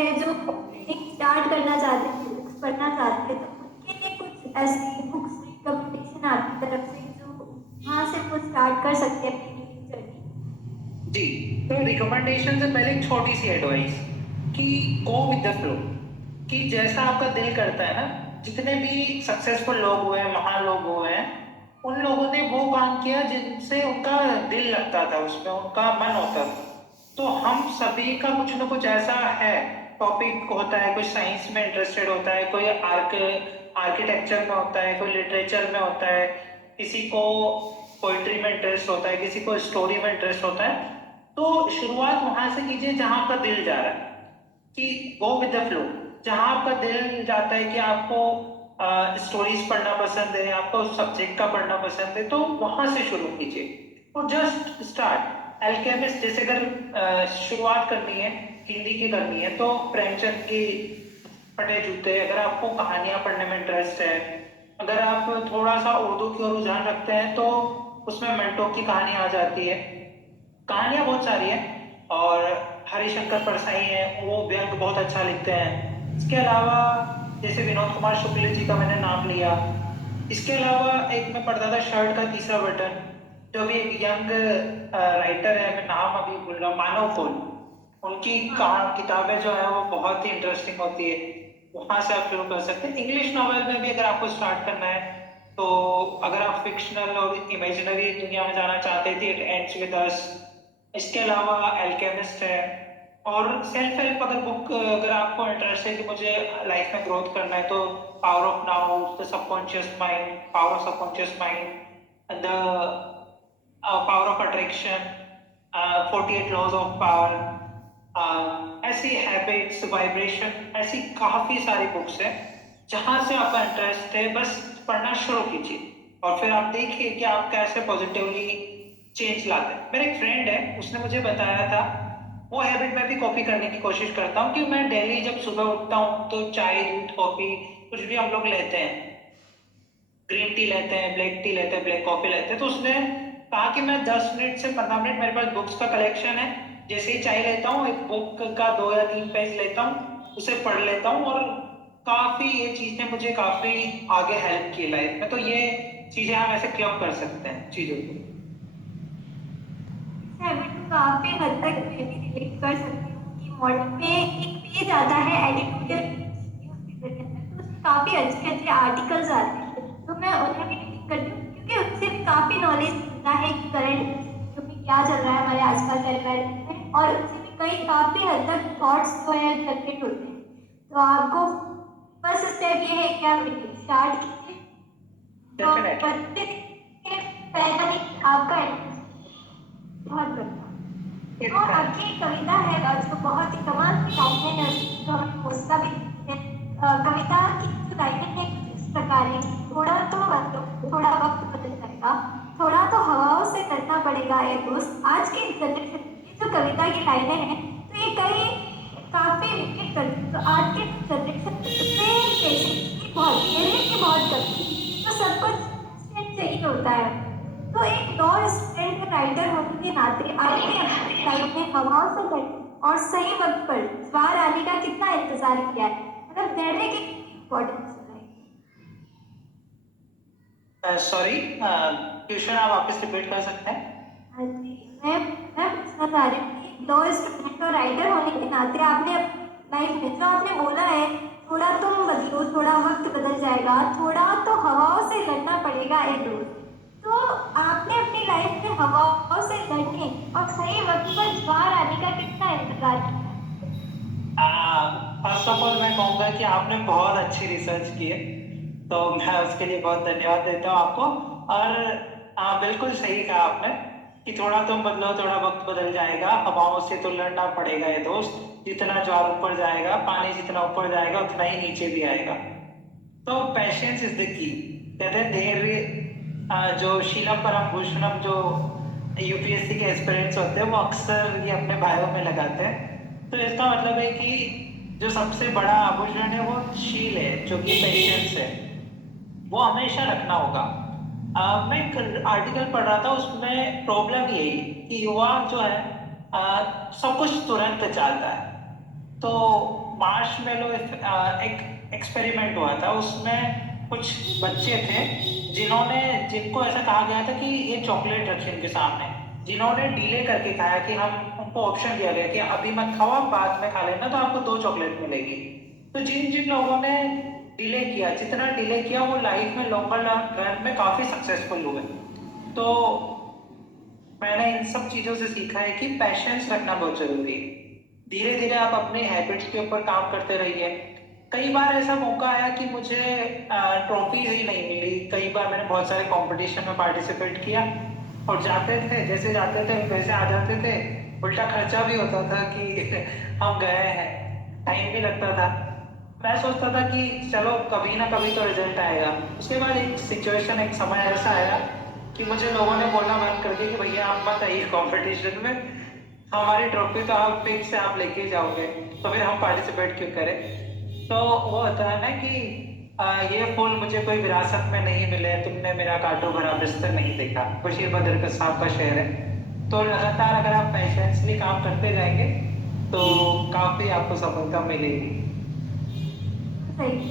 है जो स्टार्ट करना चाहते हैं, बुक्स पढ़ना चाहते हैं, तो उनके लिए कुछ ऐसी बुक्स रिकमेंडेशन आपकी तरफ से जो वहाँ से वो स्टार्ट कर सकते हैं अपनी रीडिंग जर्नी? जी, तो रिकमेंडेशन से पहले एक छोटी सी एडवाइस कि गो विद द फ्लो, कि जैसा आपका दिल करता है ना। जितने भी सक्सेसफुल लोग हुए हैं, महान लोग हुए हैं, उन लोगों ने वो काम किया जिनसे उनका दिल लगता था, उसमें उनका मन होता था। तो हम सभी का कुछ ना कुछ ऐसा है, टॉपिक होता है, कोई साइंस में इंटरेस्टेड होता है, कोई आर्किटेक्चर में होता है, कोई लिटरेचर में होता है, किसी को पोइट्री में इंटरेस्ट होता है, किसी को स्टोरी में इंटरेस्ट होता है। तो शुरुआत वहां से कीजिए जहां आपका दिल जा रहा है, कि गो विद द फ्लो। जहां आपका दिल जाता है कि आपको स्टोरीज पढ़ना पसंद है, आपको उस सब्जेक्ट का पढ़ना पसंद है, तो वहां से शुरू कीजिए और जस्ट स्टार्ट। एल्केमिस्ट जैसे अगर शुरुआत करनी है, हिंदी की करनी है, तो प्रेमचंद की फटे जूते। अगर आपको कहानियां पढ़ने में इंटरेस्ट है, अगर आप थोड़ा सा उर्दू की ओर रुझान रखते हैं, तो उसमें मिंटो की कहानी आ जाती है। कहानियां बहुत सारी हैं। और हरिशंकर परसाई हैं, वो व्यंग बहुत अच्छा लिखते हैं। इसके अलावा जैसे विनोद कुमार शुक्ल जी का मैंने नाम लिया। इसके अलावा एक मैं पढ़ता था शर्ट का तीसरा बटन, जो भी एक यंग राइटर है, मैं नाम अभी भूल रहा हूँ, मानव फूल। उनकी किताबें जो है वो बहुत ही इंटरेस्टिंग होती है। वहां से आप शुरू कर सकते हैं। इंग्लिश नॉवेल में भी अगर आपको स्टार्ट करना है, तो अगर आप फिक्शनल और इमेजिनरी दुनिया में जाना चाहते थे, इट एंड्स विद अस। इसके अलावा अल्केमिस्ट है। और सेल्फ हेल्प अगर बुक अगर आपको इंटरेस्ट है कि मुझे लाइफ में ग्रोथ करना है, तो power of now, the subconscious mind, power of subconscious mind, the power of attraction, 48 laws of power, ऐसी हैबिट्स, वाइब्रेशन, ऐसी काफी सारी बुक्स हैं। जहां से आपका इंटरेस्ट है, बस पढ़ना शुरू कीजिए और फिर आप देखिए कि आप कैसे पॉजिटिवली चेंज लाते हैं। मेरा एक फ्रेंड है, उसने मुझे बताया था, वो हैबिट मैं भी कॉपी करने की कोशिश करता हूँ, कि मैं डेली जब सुबह उठता हूँ तो चाय, दूध, कॉफी, कुछ भी हम लोग लेते हैं, ग्रीन टी लेते हैं, ब्लैक टी लेते हैं, ब्लैक कॉफी लेते हैं। तो उसने कहा कि मैं 10 मिनट से 15 मिनट, मेरे पास बुक्स का कलेक्शन है, जैसे ही चाय लेता हूँ एक बुक का 2 या 3 पेज लेता हूँ, उसे पढ़ लेता हूँ। और काफी ये चीज ने मुझे काफी आगे हेल्प की लाइफ में। तो ये चीजें हम ऐसे क्लब कर सकते हैं चीजों को। इस हैबिट को काफ़ी हद तक मैं भी रिलेट कर सकती हूँ कि मॉर्निंग में एक पेज आता है एडिटोरियल न्यूज़पेपर के अंदर, तो उसमें काफ़ी अच्छे अच्छे आर्टिकल्स आते हैं, तो मैं उन्हें भी रीडिंग करती हूँ क्योंकि उससे भी काफ़ी नॉलेज मिलता है कि करंट सिचुएशन में क्या चल रहा है हमारे आजकल के एनवायरनमेंट में, और उससे भी कई काफ़ी हद तक थॉट्स जो है जनरेट होते हैं। तो आपको फर्स्ट स्टेप ये है कि आप रीडिंग स्टार्ट कीजिए। तो डेफिनेटली। पढ़ते पहला ही आपका इंटरेस्ट बहुत बढ़िया। और आपकी एक कविता है जो बहुत ही कमाल की लाइनें हैं, जो हमें हौसला भी देती है। कविता की जो लाइनें हैं कुछ इस प्रकार है कि थोड़ा वक्त बदल जाएगा, थोड़ा तो हवाओं से करना पड़ेगा ये दोस्त। आज के जनरेशन की जो कविता की लाइनें हैं, तो ये कई काफी रिलेट करती है। तो आज के जनरेशन में पेशेंस की बहुत, धैर्य की बहुत कमी है, तो सब कुछ इंस्टेंट चाहिए होता है। तो एक लॉ स्टूडेंट राइटर होने के नाते आपने अपनी लाइफ में हवाओं से लड़ने और सही वक्त पर ज्वार आने का कितना इंतजार किया है, मतलब धैर्य की कितनी इम्पोर्टेंस है लाइफ सॉरी, क्वेश्चन आप वापस रिपीट कर सकते हैं? में। मैं पूछना चाह रही हूँ कि लॉ स्टूडेंट और राइटर होने के नाते आपने अपनी लाइफ में जो आपने बोला है, थोड़ा तुम बदलो, थोड़ा वक्त बदल जाएगा, थोड़ा तो हवाओं से लड़ना पड़ेगा ए दोस्त। तो आपने अपनी लाइफ में हवाओं से लड़ने और सही वक्त पर ज्वार आने का कितना इंतजार किया है? फर्स्ट ऑफ ऑल मैं कहूँगा कि आपने बहुत अच्छी रिसर्च की है, तो मैं उसके लिए बहुत धन्यवाद देता हूँ आपको। और बिल्कुल सही कहा आपने कि थोड़ा तुम बदलो, थोड़ा वक्त बदल जाएगा, हवाओं से तो लड़ना पड़ेगा ये दोस्त। जितना ज्वार ऊपर जाएगा, पानी जितना ऊपर जाएगा, उतना ही नीचे भी आएगा। तो पेशेंस इज द की। कहते हैं धैर्य। जो शीलम परम भूषणम, जो यूपीएससी के एस्पिरेंट्स होते हैं, वो अक्सर ये अपने बायो में लगाते हैं। तो इसका मतलब है कि जो सबसे बड़ा आभूषण है वो शील है, जो कि पेशेंस है, वो हमेशा रखना होगा। मैं एक आर्टिकल पढ़ रहा था, उसमें प्रॉब्लम यही कि युवा जो है, सब कुछ तुरंत चाहता है। तो मार्शमेलो एक एक्सपेरिमेंट हुआ था। उसमें कुछ बच्चे थे जिनको ऐसा कहा गया था कि ये चॉकलेट रखी उनके सामने, जिन्होंने डिले करके खाया, कि हम उनको ऑप्शन दिया गया कि अभी मत खाओ, आप बाद में खा लेना, तो आपको 2 चॉकलेट मिलेगी। तो जिन जिन लोगों ने डिले किया, जितना डिले किया, वो लाइफ में लॉन्गर रन में काफी सक्सेसफुल हुए। तो मैंने इन सब चीजों से सीखा है कि पैशंस रखना बहुत जरूरी है। धीरे धीरे आप अपने हैबिट्स के ऊपर काम करते रहिए। कई बार ऐसा मौका आया कि मुझे ट्रॉफीज ही नहीं मिली। कई बार मैंने बहुत सारे कंपटीशन में पार्टिसिपेट किया और जाते थे, जैसे जाते थे वैसे आ जाते थे। उल्टा खर्चा भी होता था कि हम गए हैं, टाइम भी लगता था। मैं सोचता था कि चलो कभी ना कभी तो रिजल्ट आएगा। उसके बाद एक सिचुएशन, एक समय ऐसा आया कि मुझे लोगों ने बोलना बंद कर दिया कि भैया आप मत आइए कंपटीशन में, हमारी ट्रॉफी तो आप फिक्स से आप लेके जाओगे, तो फिर हम पार्टिसिपेट क्यों करें। तो वो होता है ना कि ये फूल मुझे कोई विरासत में नहीं मिले, तुमने मेरा काटो भरा बिस्तर नहीं देखा, बशीर बद्र का साहब का शेर है। तो लगातार अगर आप पेशेंसली काम करते जाएंगे तो काफी आपको सफलता मिलेगी। सही है।